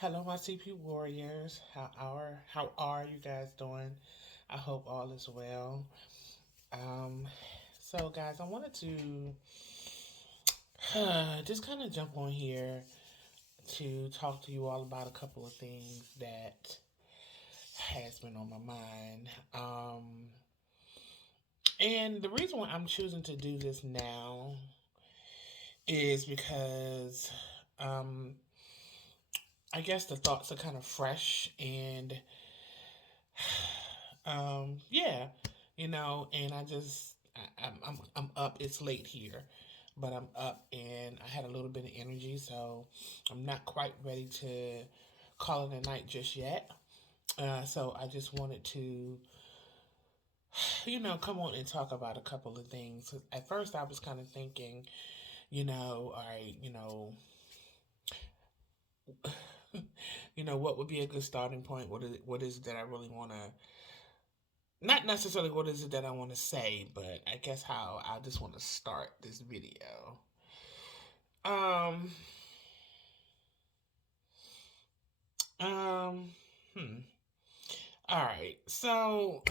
Hello, my CP warriors. How are you guys doing? I hope all is well. Um, so guys, I wanted to just kind of jump on here to talk to you all about a couple of things that has been on my mind. And the reason why I'm choosing to do this now is because um, I guess the thoughts are kind of fresh and yeah, and I'm up. It's late here, but I'm up and I had a little bit of energy, so I'm not quite ready to call it a night just yet. So I just wanted to, come on and talk about a couple of things. At first, I was kind of thinking, all right, what would be a good starting point? What is it that I really want to not necessarily what is it that I want to say, but I guess how I just want to start this video. Um, um, hmm. All right. So,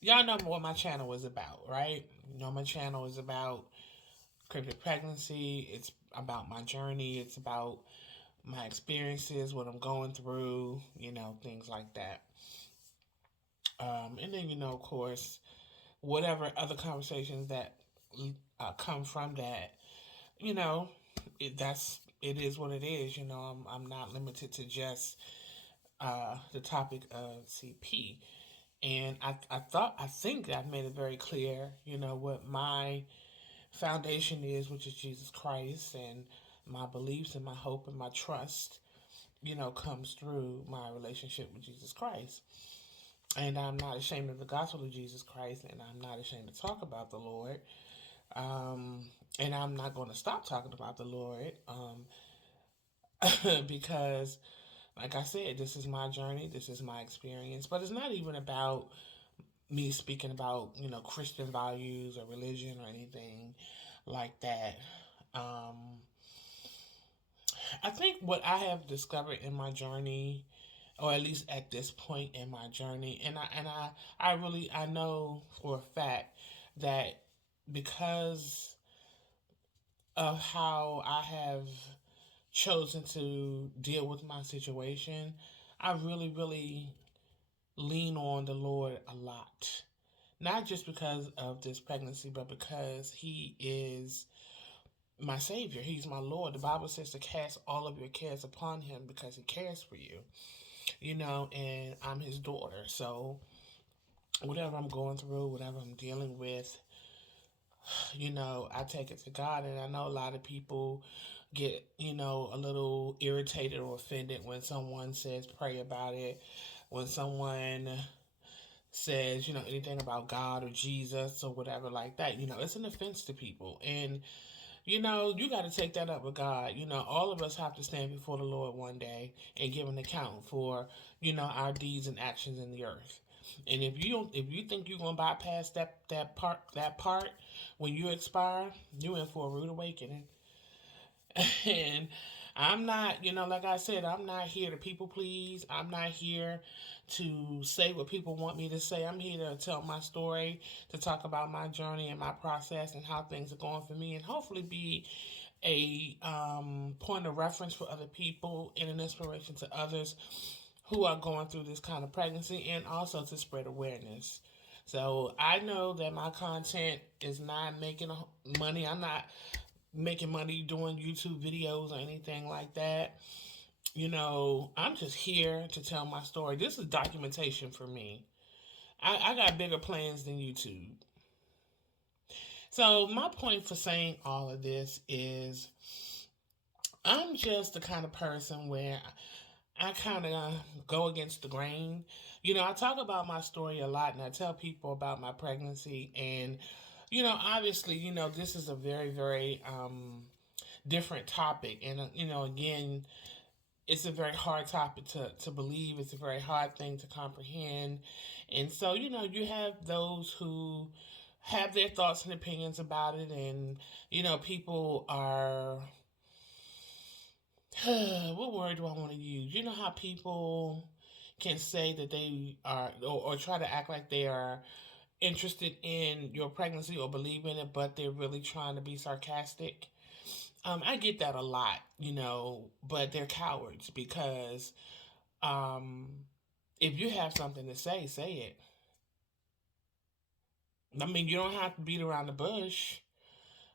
y'all know what my channel is about, right? You know, my channel is about cryptic pregnancy. It's about my journey. It's about my experiences, what I'm going through, things like that. And then, of course, whatever other conversations that come from that, you know, it is what it is. I'm not limited to just the topic of CP, and I think I've made it very clear. What my foundation is, which is Jesus Christ, and my beliefs and my hope and my trust. Comes through my relationship with Jesus Christ. And I'm not ashamed of the gospel of Jesus Christ, and I'm not ashamed to talk about the Lord. Um, and I'm not going to stop talking about the Lord because, like I said, this is my journey, this is my experience. But it's not even about me speaking about, Christian values or religion or anything like that. Um, I think what I have discovered in my journey, or at least at this point in my journey, I know for a fact that because of how I have chosen to deal with my situation, I really, really lean on the Lord a lot. Not just because of this pregnancy, but because He is my Savior. He's my Lord. The Bible says to cast all of your cares upon Him because He cares for you, and I'm His daughter. So, whatever I'm going through, whatever I'm dealing with, I take it to God. And I know a lot of people get, a little irritated or offended when someone says pray about it, when someone says, anything about God or Jesus or whatever like that. It's an offense to people. And, you got to take that up with God. All of us have to stand before the Lord one day and give an account for, our deeds and actions in the earth. And if you think you're gonna bypass that part when you expire, you're in for a rude awakening. And I'm not, like I said, I'm not here to people please. I'm not here to say what people want me to say. I'm here to tell my story, to talk about my journey and my process and how things are going for me, and hopefully be a point of reference for other people and an inspiration to others who are going through this kind of pregnancy, and also to spread awareness. So I know that my content is not making money. I'm not making money doing YouTube videos or anything like that. I'm just here to tell my story. This is documentation for me. I got bigger plans than YouTube. So my point for saying all of this is I'm just the kind of person where I kind of go against the grain. I talk about my story a lot and I tell people about my pregnancy. And, obviously, this is a very, very different topic. And, again, it's a very hard topic to believe. It's a very hard thing to comprehend. And so, you have those who have their thoughts and opinions about it. And, people are what word do I want to use? You know how people can say that they are, or try to act like they are interested in your pregnancy or believe in it, but they're really trying to be sarcastic. I get that a lot, but they're cowards because um, if you have something to say it. I mean, you don't have to beat around the bush.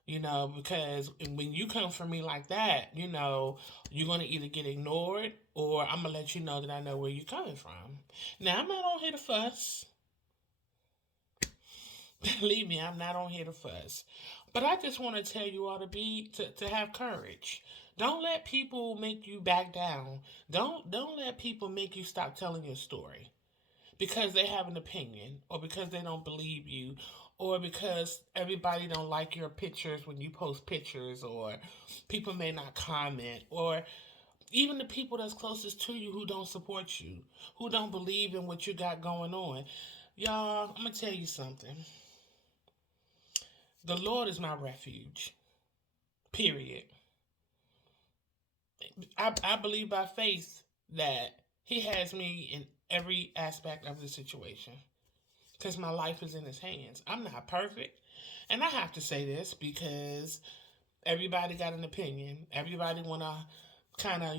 Because when you come for me like that, you're going to either get ignored or I'm going to let you know that I know where you're coming from. Now, I'm not on here to fuss. Believe me, I'm not on here to fuss. But I just want to tell you all to have courage. Don't let people make you back down. Don't let people make you stop telling your story because they have an opinion or because they don't believe you or because everybody don't like your pictures when you post pictures or people may not comment or even the people that's closest to you who don't support you, who don't believe in what you got going on. Y'all, I'm going to tell you something. The Lord is my refuge. Period. I believe by faith that He has me in every aspect of the situation because my life is in His hands. I'm not perfect. And I have to say this because everybody got an opinion. Everybody want to kind of,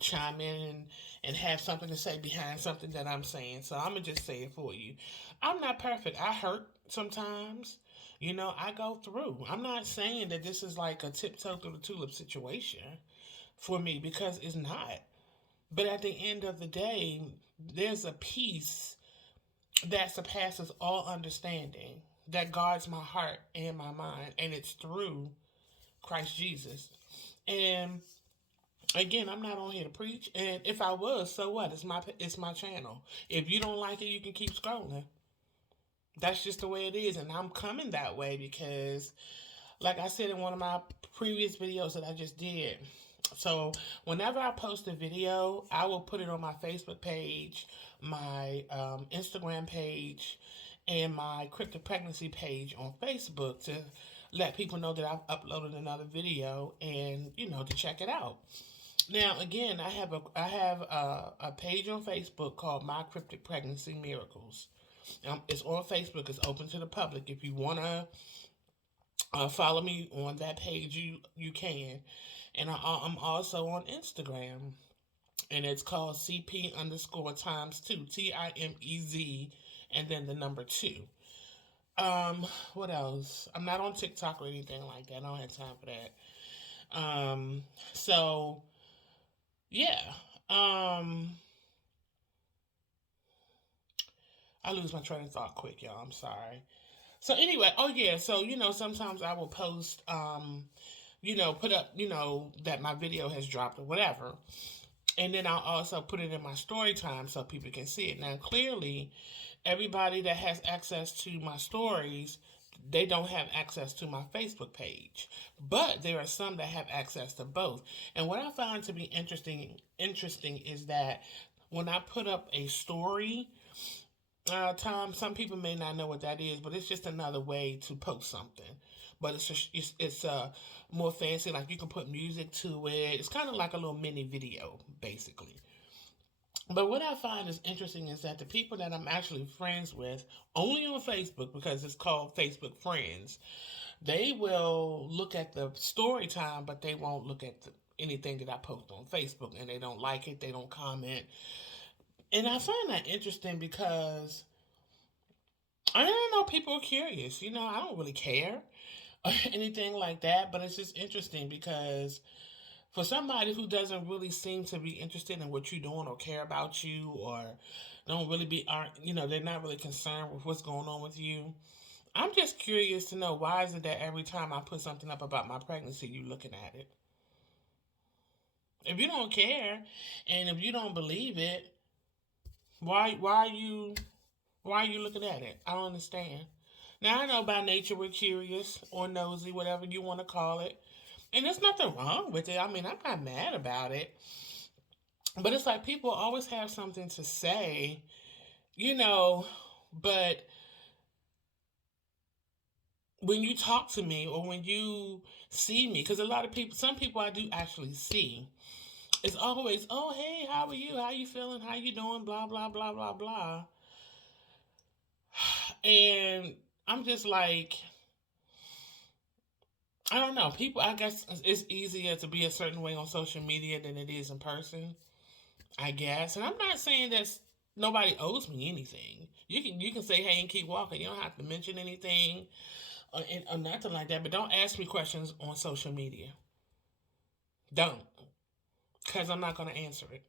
chime in and have something to say behind something that I'm saying. So I'm going to just say it for you. I'm not perfect. I hurt sometimes. I go through. I'm not saying that this is like a tiptoe through the tulip situation for me because it's not. But at the end of the day, there's a peace that surpasses all understanding that guards my heart and my mind, and it's through Christ Jesus. And again, I'm not on here to preach, and if I was, so what? It's my channel. If you don't like it, you can keep scrolling. That's just the way it is, and I'm coming that way because, like I said in one of my previous videos that I just did. So whenever I post a video, I will put it on my Facebook page, my Instagram page, and my cryptic pregnancy page on Facebook to let people know that I've uploaded another video and to check it out. Now, again, I have a page on Facebook called My Cryptic Pregnancy Miracles. It's on Facebook. It's open to the public. If you wanna follow me on that page, you can. And I'm also on Instagram, and it's called CP underscore times two, TIMEZ, and then the number two. What else? I'm not on TikTok or anything like that. I don't have time for that. So yeah. I lose my train of thought quick, y'all. I'm sorry. So anyway, oh yeah, so sometimes I will post, put up, that my video has dropped or whatever, and then I'll also put it in my story time so people can see it. Now, clearly, everybody that has access to my stories, they don't have access to my Facebook page, but there are some that have access to both. And what I find to be interesting is that when I put up a story Tom, some people may not know what that is, but it's just another way to post something. But it's more fancy. Like you can put music to it. It's kind of like a little mini video, basically. But what I find is interesting is that the people that I'm actually friends with, only on Facebook because it's called Facebook Friends, they will look at the story time, but they won't look at anything that I post on Facebook, and they don't like it. They don't comment, and I find that interesting because I don't know. People are curious. I don't really care or anything like that, but it's just interesting because for somebody who doesn't really seem to be interested in what you're doing or care about you or don't really they're not really concerned with what's going on with you. I'm just curious to know why is it that every time I put something up about my pregnancy, you looking at it? If you don't care and if you don't believe it, why are you looking at it? I don't understand. Now I know by nature we're curious or nosy, whatever you want to call it. And there's nothing wrong with it. I mean, I'm not mad about it. But it's like people always have something to say, you know, but when you talk to me or when you see me, because a lot of people, some people I do actually see, it's always, oh, hey, how are you? How you feeling? How you doing? Blah, blah, blah, blah, blah. And I'm just like, I don't know. People, I guess it's easier to be a certain way on social media than it is in person, I guess. And I'm not saying that nobody owes me anything. You can say hey and keep walking. You don't have to mention anything or nothing like that. But don't ask me questions on social media. Don't, because I'm not gonna answer it.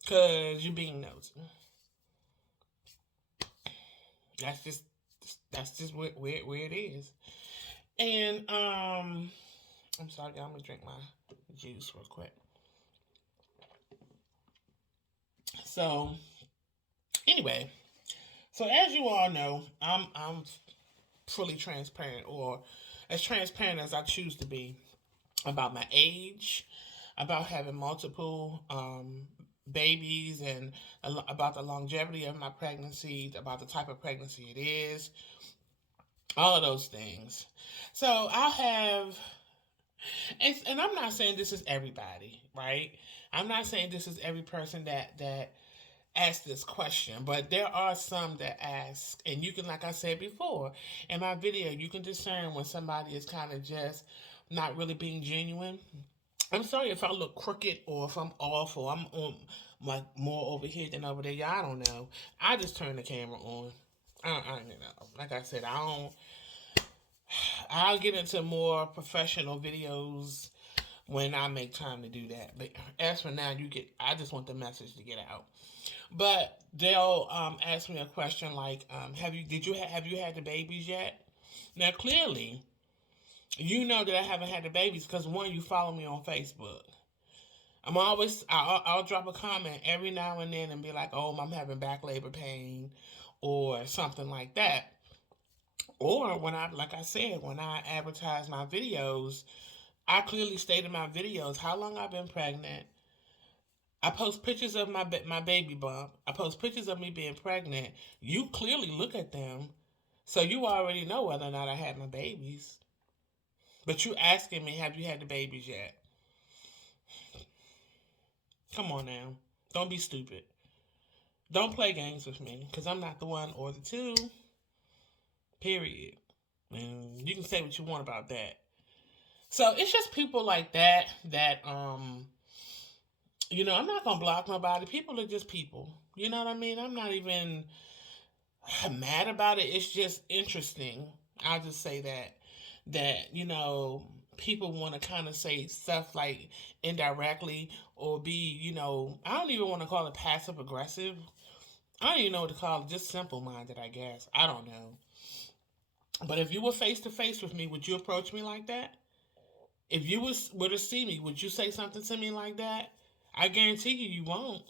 Because you're being nosy. That's just where it is. And I'm sorry, I'm gonna drink my juice real quick. So anyway, so as you all know, I'm fully transparent, or as transparent as I choose to be, about my age, about having multiple babies, and about the longevity of my pregnancy, about the type of pregnancy it is, all of those things. So I'll have, and I'm not saying this is everybody, right? I'm not saying this is every person that ask this question, but there are some that ask, and you can, like I said before in my video, you can discern when somebody is kind of just not really being genuine. I'm sorry if I look crooked or if I'm off or I'm on like more over here than over there. Yeah, I don't know. I just turn the camera on. Like I said, I don't. I'll get into more professional videos when I make time to do that. But as for now, I just want the message to get out. But they'll ask me a question like, have you had the babies yet? Now, clearly, you know that I haven't had the babies because one, you follow me on Facebook. I'll drop a comment every now and then and be like, oh, I'm having back labor pain or something like that. Or like I said, when I advertise my videos, I clearly state in my videos how long I've been pregnant. I post pictures of my baby bump. I post pictures of me being pregnant. You clearly look at them, so you already know whether or not I had my babies. But you asking me, have you had the babies yet? Come on now. Don't be stupid. Don't play games with me, because I'm not the one or the two. Period. And you can say what you want about that. So it's just people like that I'm not gonna block nobody. People are just people. You know what I mean? I'm not even mad about it. It's just interesting. I'll just say that people want to kind of say stuff like indirectly or be, I don't even want to call it passive aggressive. I don't even know what to call it. Just simple minded, I guess. I don't know. But if you were face to face with me, would you approach me like that? If you were to see me, would you say something to me like that? I guarantee you won't.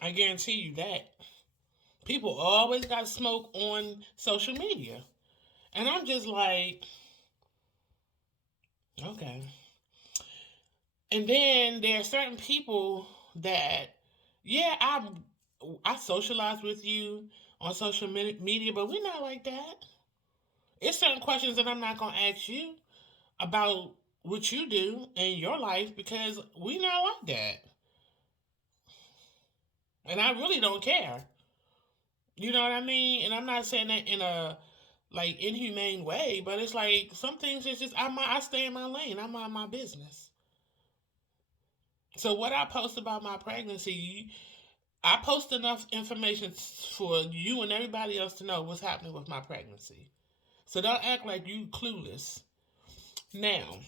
I guarantee you that. People always got smoke on social media. And I'm just like, okay. And then there are certain people that, yeah, I socialize with you on social media, but we're not like that. It's certain questions that I'm not gonna ask you about what you do in your life because we not like that, and I really don't care. You know what I mean? And I'm not saying that in a like inhumane way, but it's like some things. It's just I stay in my lane. I mind my business. So what I post about my pregnancy, I post enough information for you and everybody else to know what's happening with my pregnancy. So don't act like you clueless. Now,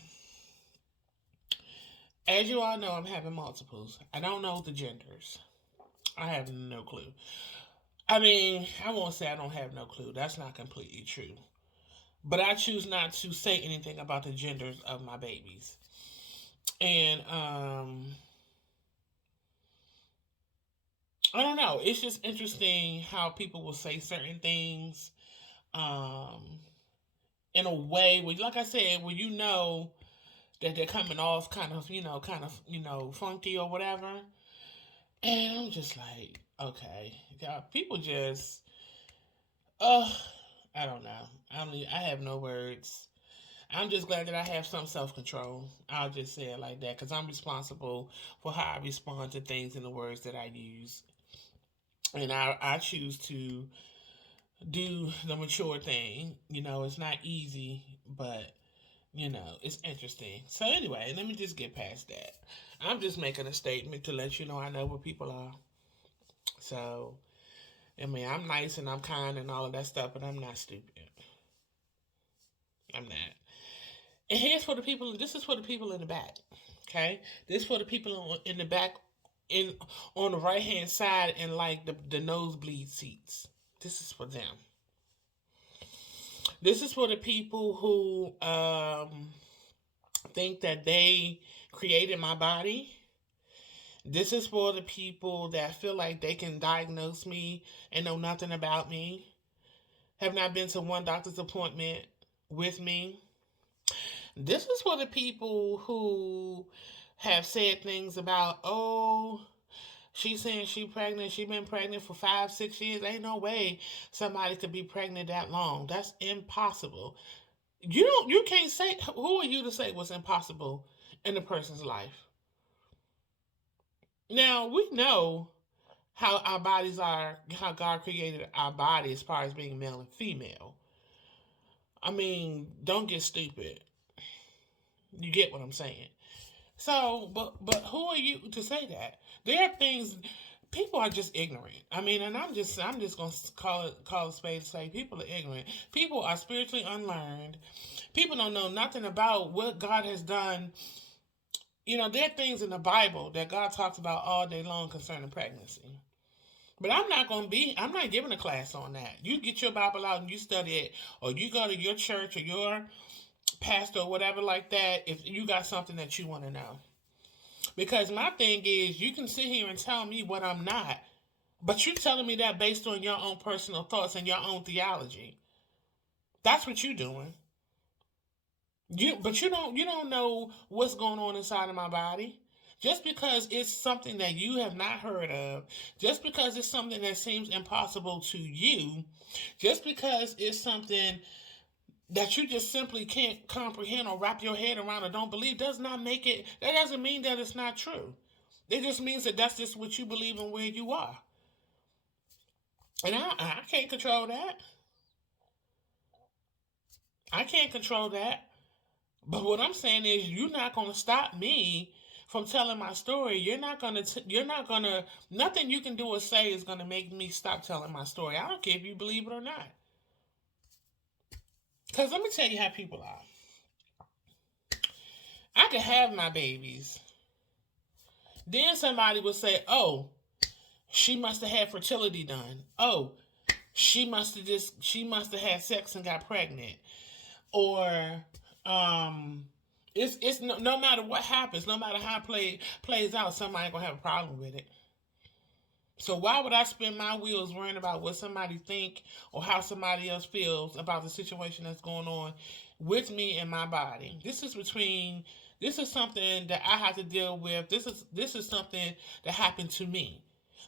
as you all know, I'm having multiples. I don't know the genders. I have no clue. I mean, I won't say I don't have no clue. That's not completely true. But I choose not to say anything about the genders of my babies. And I don't know. It's just interesting how people will say certain things um, in a way where, like I said, where you know that they're coming off kind of funky or whatever. And I'm just like, okay, yeah, people just, uh, I don't know. I have no words. I'm just glad that I have some self control. I'll just say it like that because I'm responsible for how I respond to things and the words that I use. And I choose to do the mature thing. It's not easy, but it's interesting. So anyway, let me just get past that. I'm just making a statement to let you know I know where people are. So, I mean, I'm nice and I'm kind and all of that stuff, but I'm not stupid. I'm not. And here's for the people. This is for the people in the back. Okay, this is for the people in the back, in on the right hand side, and like the nosebleed seats. This is for them. This is for the people who think that they created my body. This is for the people that feel like they can diagnose me and know nothing about me, have not been to one doctor's appointment with me. This is for the people who have said things about, oh, she's saying she pregnant. She been pregnant for 5, 6 years. Ain't no way somebody could be pregnant that long. That's impossible. You can't say. Who are you to say what's impossible in a person's life? Now we know how our bodies are, how God created our body as far as being male and female. I mean, don't get stupid. You get what I'm saying? So, but who are you to say that? There are things people are just ignorant. I mean, and I'm just gonna call a spade to say people are ignorant. People are spiritually unlearned. People don't know nothing about what God has done. There are things in the Bible that God talks about all day long concerning pregnancy. But I'm not giving a class on that. You get your Bible out and you study it, or you go to your church or your pastor or whatever like that if you got something that you want to know. Because my thing is, you can sit here and tell me what I'm not, but you're telling me that based on your own personal thoughts and your own theology. That's what you're doing. But you don't know what's going on inside of my body. Just because it's something that you have not heard of, just because it's something that seems impossible to you, just because it's something that you just simply can't comprehend or wrap your head around or don't believe, does not make it. That doesn't mean that it's not true. It just means that that's just what you believe and where you are. And I can't control that. I can't control that. But what I'm saying is, you're not going to stop me from telling my story. You're not going to, nothing you can do or say is going to make me stop telling my story. I don't care if you believe it or not. Because let me tell you how people are. I could have my babies. Then somebody would say, oh, she must have had fertility done. Oh, she must have had sex and got pregnant. Or it's no matter what happens, no matter how it plays out, somebody gonna have a problem with it. So why would I spend my wheels worrying about what somebody think or how somebody else feels about the situation that's going on with me and my body? This is something that I have to deal with. This is something that happened to me.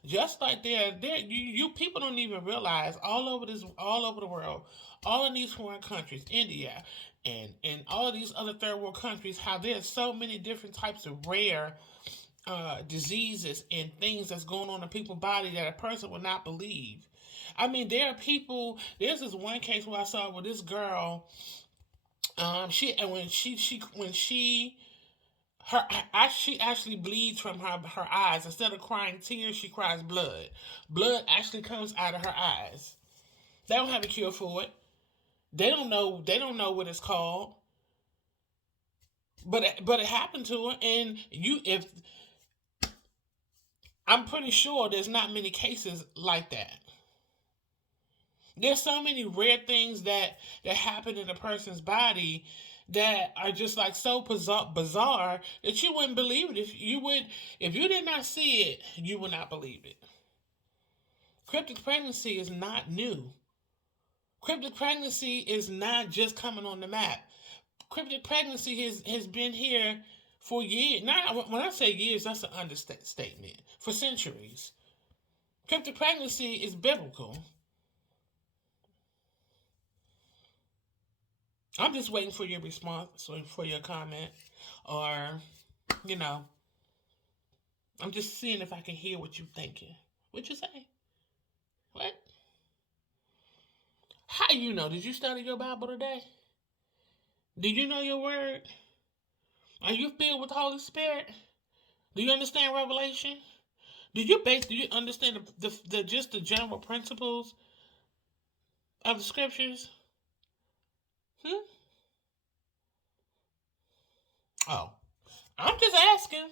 Just like you people don't even realize all over the world, all in these foreign countries, India, and all of these other third world countries, how there's so many different types of rare diseases and things that's going on in people's body that a person would not believe. I mean, there are people. There's this one case where I saw with this girl. She and she actually bleeds from her eyes. Instead of crying tears, she cries blood. Blood actually comes out of her eyes. They don't have a cure for it. They don't know. They don't know what it's called. But it happened to her, and you if I'm pretty sure there's not many cases like that. There's so many rare things that happen in a person's body that are just like so bizarre that you wouldn't believe it. If you did not see it, you would not believe it. Cryptic pregnancy is not new. Cryptic pregnancy is not just coming on the map. Cryptic pregnancy has been here for years. Not when I say years, that's an understatement. For centuries, cryptic pregnancy is biblical. I'm just waiting for your response or for your comment, or you know, I'm just seeing if I can hear what you're thinking. What you say? What? How you know? Did you study your Bible today? Do you know your word? Are you filled with the Holy Spirit? Do you understand Revelation? Do you understand the just the general principles of the scriptures? Hmm? Oh, I'm just asking.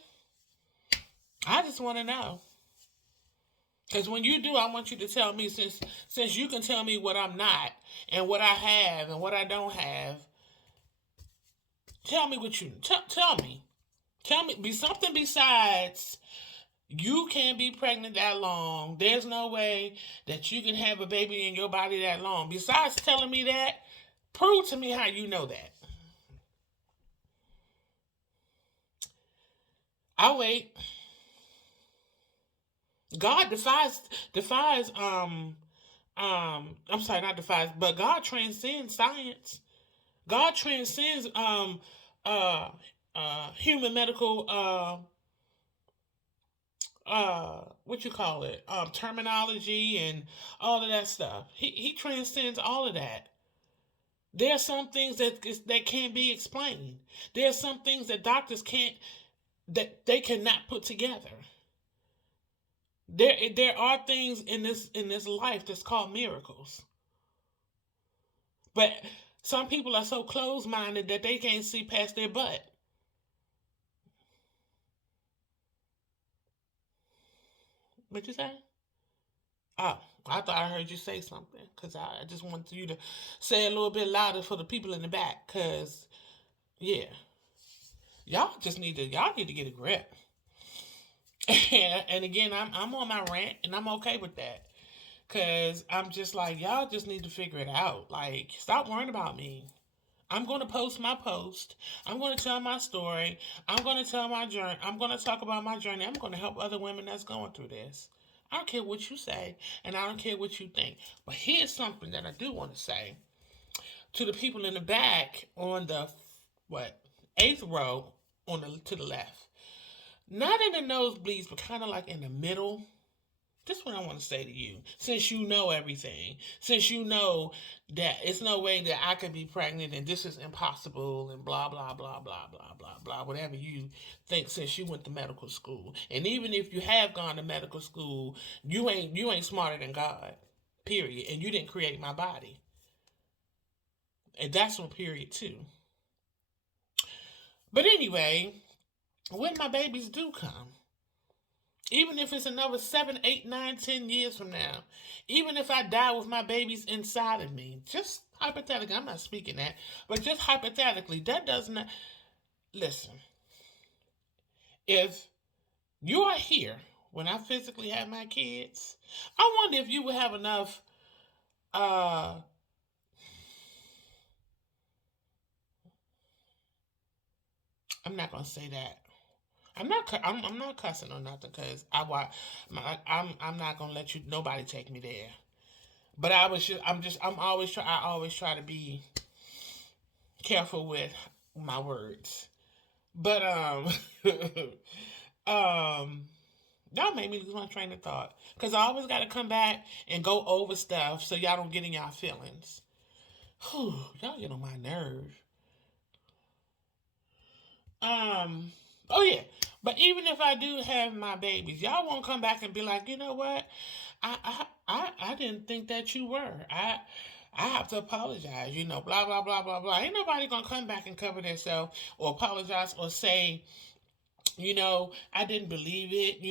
I just want to know. Because when you do, I want you to tell me, since you can tell me what I'm not and what I have and what I don't have. Tell me what you tell me. Tell me be something besides you can't be pregnant that long. There's no way that you can have a baby in your body that long. Besides telling me that, prove to me how you know that. I'll wait. God defies I'm sorry, not defies, but God transcends science. God transcends uh human medical what you call it terminology and all of that stuff. He transcends all of that. There are some things that can't be explained. There are some things that doctors can't that they cannot put together. There are things in this life that's called miracles. But some people are so closed minded that they can't see past their butt. What you say? Oh, I thought I heard you say something because I just wanted you to say a little bit louder for the people in the back. Because yeah, y'all need to get a grip. And again, I'm on my rant, and I'm okay with that. Cause I'm just like y'all just need to figure it out. Like, stop worrying about me. I'm going to post my post. I'm going to tell my story. I'm going to tell my journey. I'm going to talk about my journey. I'm going to help other women that's going through this. I don't care what you say, and I don't care what you think. But here's something that I do want to say to the people in the back on the what 8th row on the to the left. Not in the nosebleeds, but kind of like in the middle. This is what I want to say to you. Since you know everything, since you know that it's no way that I could be pregnant and this is impossible and blah blah blah blah blah blah blah, whatever you think, since you went to medical school. And even if you have gone to medical school, you ain't smarter than God. Period. And you didn't create my body. And that's on period too. But anyway, when my babies do come, even if it's another 7, 8, 9, 10 years from now, even if I die with my babies inside of me, just hypothetically, I'm not speaking that, but just hypothetically, that does not. Listen, if you are here when I physically have my kids, I wonder if you would have enough. Uh, I'm not gonna say that. I'm not cussing or nothing because I'm not gonna let you nobody take me there. But I always try to be careful with my words. But um y'all made me lose my train of thought. Cause I always gotta come back and go over stuff so y'all don't get in y'all feelings. Whew, y'all get on my nerve. Um oh yeah. But even if I do have my babies, y'all won't come back and be like, you know what? I didn't think that you were. I have to apologize, blah blah blah blah blah. Ain't nobody gonna come back and cover themselves or apologize or say, I didn't believe it,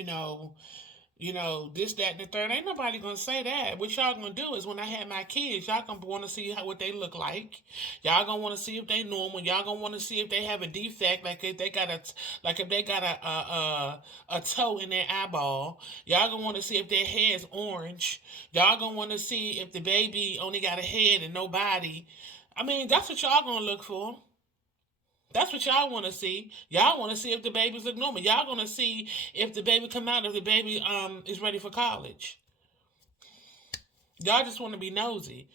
this, that, and the third. Ain't nobody gonna say that. What y'all gonna do is when I have my kids, y'all gonna want to see what they look like. Y'all gonna want to see if they normal. Y'all gonna want to see if they have a defect, like if they got a toe in their eyeball. Y'all gonna want to see if their hair's orange. Y'all gonna want to see if the baby only got a head and no body. I mean, that's what y'all gonna look for. That's what y'all want to see. Y'all want to see if the babies look normal. Y'all gonna see if the baby come out, if the baby is ready for college. Y'all just want to be nosy.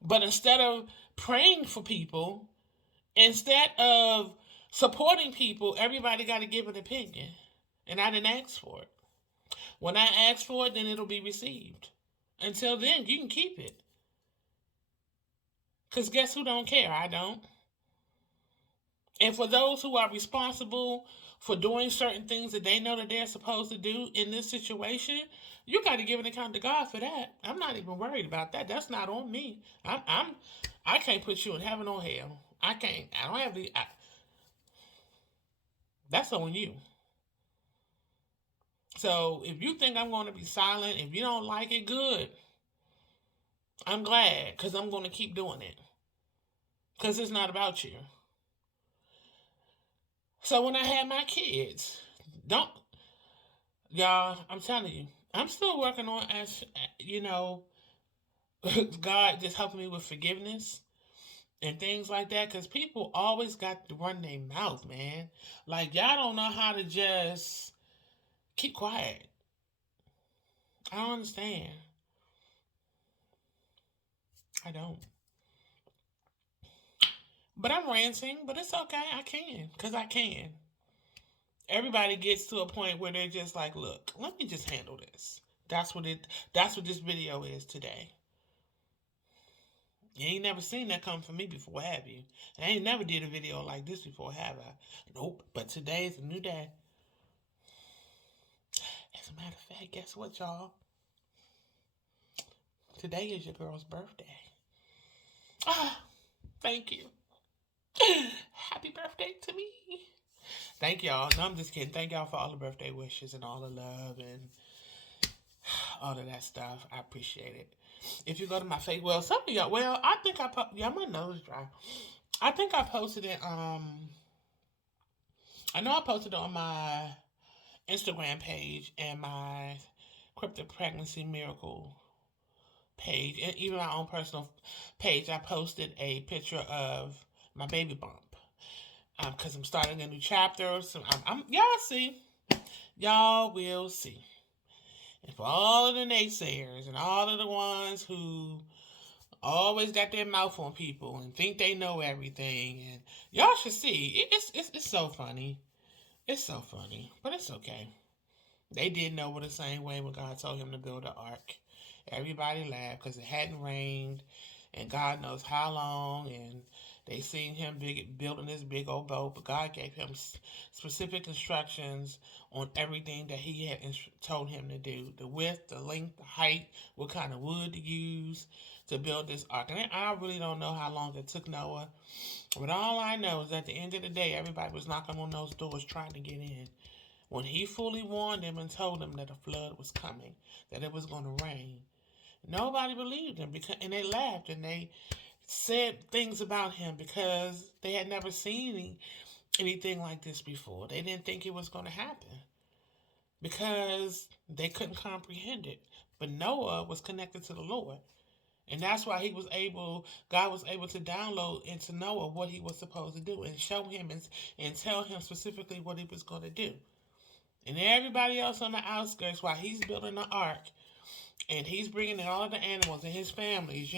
But instead of praying for people, Instead of supporting people, everybody got to give an opinion. And I didn't ask for it. When I ask for it, then it'll be received. Until then, you can keep it. Because guess who don't care? I don't. And for those who are responsible for doing certain things that they know that they're supposed to do in this situation, you got to give an account to God for that. I'm not even worried about that. That's not on me. I can't put you in heaven or hell. I can't. I don't have the. That's on you. So if you think I'm going to be silent, if you don't like it, good. I'm glad because I'm going to keep doing it because it's not about you. So when I had my kids, don't y'all. I'm telling you, I'm still working on as God just helping me with forgiveness and things like that because people always got to run their mouth, man. Like y'all don't know how to just keep quiet. I don't understand. I don't. But I'm ranting, but it's okay. I can because I can. Everybody gets to a point where they're just like, look, let me just handle this. That's what it that's what this video is today. You ain't never seen that come from me before, have you? I ain't never did a video like this before, have I? Nope. But today is a new day. As a matter of fact, guess what, y'all? Today is your girl's birthday. Ah, thank you. Happy birthday to me. Thank y'all. No, I'm just kidding. Thank y'all for all the birthday wishes and all the love and all of that stuff. I appreciate it. If you go to my face, well, some of y'all, well, I think yeah, my nose dry. I think I posted it. I know I posted it on my Instagram page and my Cryptic Pregnancy Miracle page, and even my own personal page. I posted a picture of my baby bump because I'm starting a new chapter. So y'all see, y'all will see. And for all of the naysayers and all of the ones who always got their mouth on people and think they know everything, and y'all should see, it's so funny. It's so funny, but it's okay. They did know the same way when God told him to build an ark. Everybody laughed because it hadn't rained, and God knows how long, and they seen him building this big old boat, but God gave him specific instructions on everything that he had told him to do. The width, the length, the height, what kind of wood to use to build this ark. And I really don't know how long it took Noah, but all I know is at the end of the day, everybody was knocking on those doors trying to get in. When he fully warned them and told them that a flood was coming, that it was going to rain, nobody believed him and they laughed and they said things about him because they had never seen anything like this before. They didn't think it was going to happen because they couldn't comprehend it. But Noah was connected to the Lord. And that's why God was able to download into Noah what he was supposed to do and show him and tell him specifically what he was going to do. And everybody else on the outskirts, while he's building the ark and he's bringing in all of the animals and his families,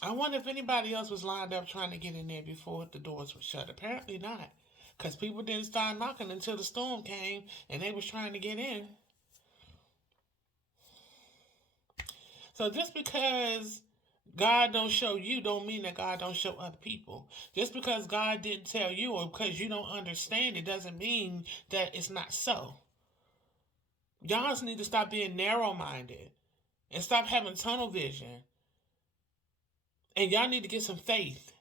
I wonder if anybody else was lined up trying to get in there before the doors were shut. Apparently not, because people didn't start knocking until the storm came and they was trying to get in. So just because God don't show you don't mean that God don't show other people. Just because God didn't tell you or because you don't understand it doesn't mean that it's not so. Y'all just need to stop being narrow-minded and stop having tunnel vision. And y'all need to get some faith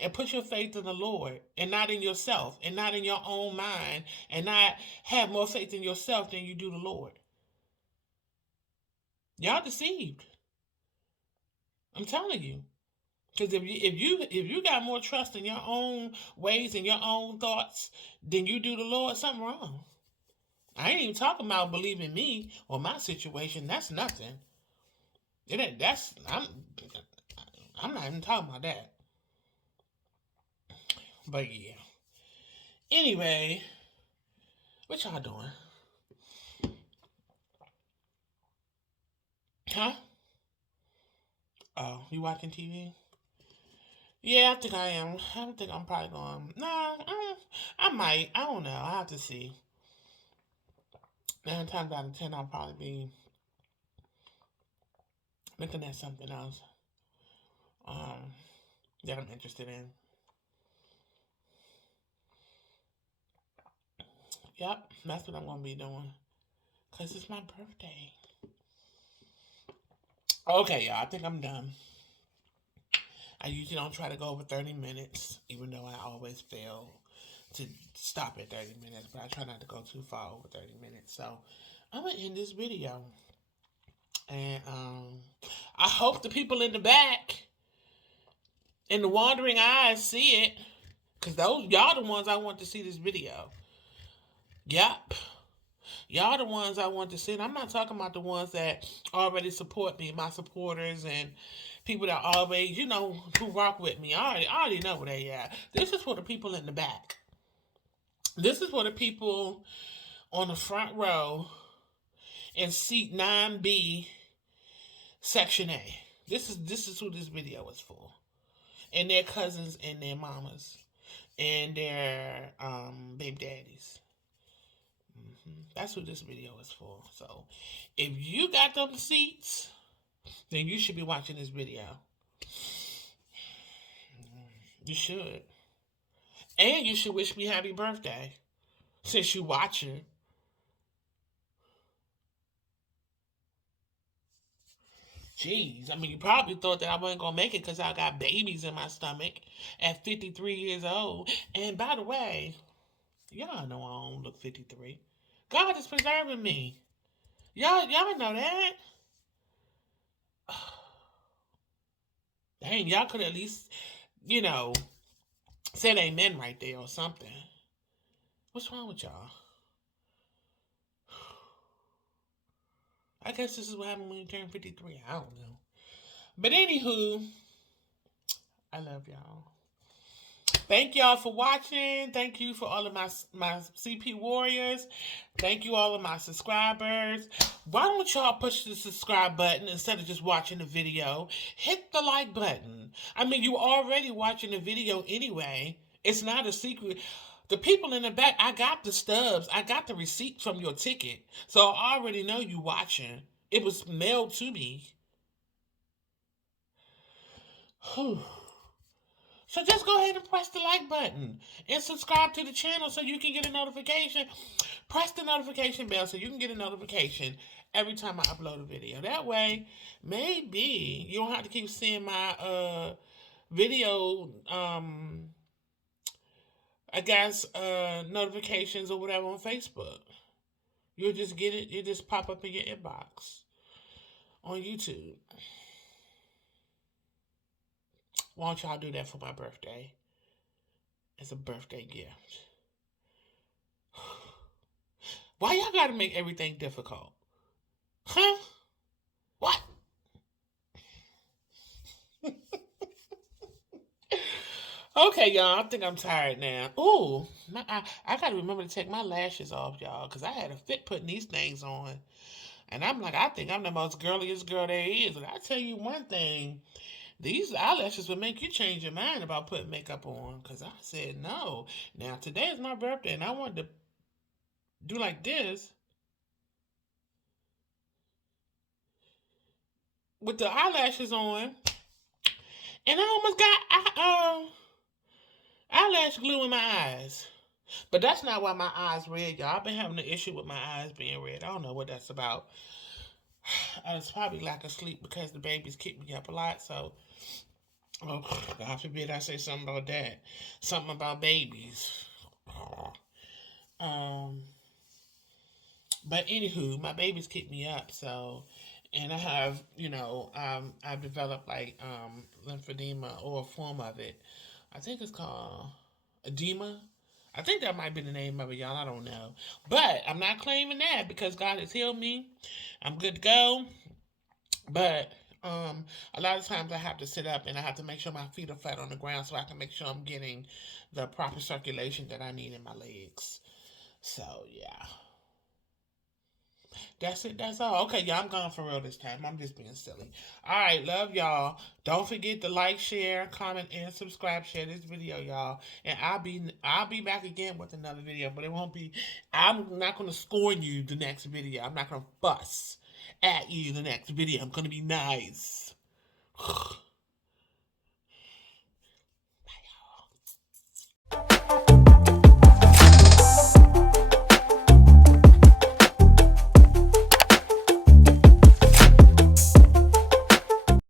and put your faith in the Lord and not in yourself and not in your own mind and not have more faith in yourself than you do the Lord. Y'all deceived. I'm telling you. Because if you got more trust in your own ways and your own thoughts than you do the Lord, something wrong. I ain't even talking about believing me or my situation. That's nothing. It ain't, I'm not even talking about that. But yeah. Anyway, what y'all doing? Huh? Oh, you watching TV? Yeah, I think I am. I think I'm probably going. No, I might. I don't know. I have to see. 9 times out of 10, I'll probably be looking at something else um, that I'm interested in. Yep, that's what I'm going to be doing. Because it's my birthday. Okay, y'all, I think I'm done. I usually don't try to go over 30 minutes, even though I always fail to stop at 30 minutes, but I try not to go too far over 30 minutes. So I'm going to end this video. And I hope the people in the back and the wandering eyes see it. Because those y'all the ones I want to see this video. Yep. Y'all the ones I want to see. And I'm not talking about the ones that already support me, my supporters and people that always, who rock with me. I already know where they at. This is for the people in the back. This is for the people on the front row in seat 9B, section A. This is who this video is for. And their cousins and their mamas and their baby daddies. That's what this video is for. So if you got them seats, then you should be watching this video. You should. And you should wish me happy birthday since you watching. Jeez, I mean, you probably thought that I wasn't going to make it because I got babies in my stomach at 53 years old. And by the way, y'all know I don't look 53. God is preserving me. Y'all know that? Dang, y'all could at least, you know, said amen right there or something. What's wrong with y'all? I guess this is what happens when you turn 53. I don't know. But anywho, I love y'all. Thank y'all for watching. Thank you for all of my CP warriors. Thank you all of my subscribers. Why don't y'all push the subscribe button instead of just watching the video? Hit the like button. I mean, you already watching the video anyway. It's not a secret. The people in the back, I got the stubs. I got the receipt from your ticket. So I already know you watching. It was mailed to me. Whew. So just go ahead and press the like button and subscribe to the channel so you can get a notification. Press the notification bell so you can get a notification every time I upload a video. That way, maybe you don't have to keep seeing my video, I guess, notifications or whatever on Facebook. You'll just get it, it just pop up in your inbox on YouTube. Why don't y'all do that for my birthday? It's a birthday gift. Why y'all gotta make everything difficult? Huh? What? Okay, y'all. I think I'm tired now. Ooh, I gotta remember to take my lashes off, y'all, because I had a fit putting these things on. And I'm like, I think I'm the most girliest girl there is. And I tell you one thing, these eyelashes would make you change your mind about putting makeup on. Because I said no. Now, today is my birthday, and I wanted to do like this with the eyelashes on. And I almost got eyelash glue in my eyes. But that's not why my eyes red, y'all. I've been having an issue with my eyes being red. I don't know what that's about. It's probably lack of sleep because the babies keep me up a lot. So, oh, God forbid I say something about that. Something about babies. Um, but anywho, my babies keep me up. So, and I have, I've developed like lymphedema or a form of it. I think it's called edema. I think that might be the name of it, y'all. I don't know. But I'm not claiming that because God has healed me. I'm good to go. But a lot of times I have to sit up and I have to make sure my feet are flat on the ground so I can make sure I'm getting the proper circulation that I need in my legs. So, yeah. That's it. That's all. Okay, y'all, I'm gone for real this time. I'm just being silly. All right, love y'all. Don't forget to like, share, comment, and subscribe. Share this video, y'all. And I'll be back again with another video, but it won't be. I'm not gonna scorn you the next video. I'm not gonna fuss at you the next video. I'm gonna be nice.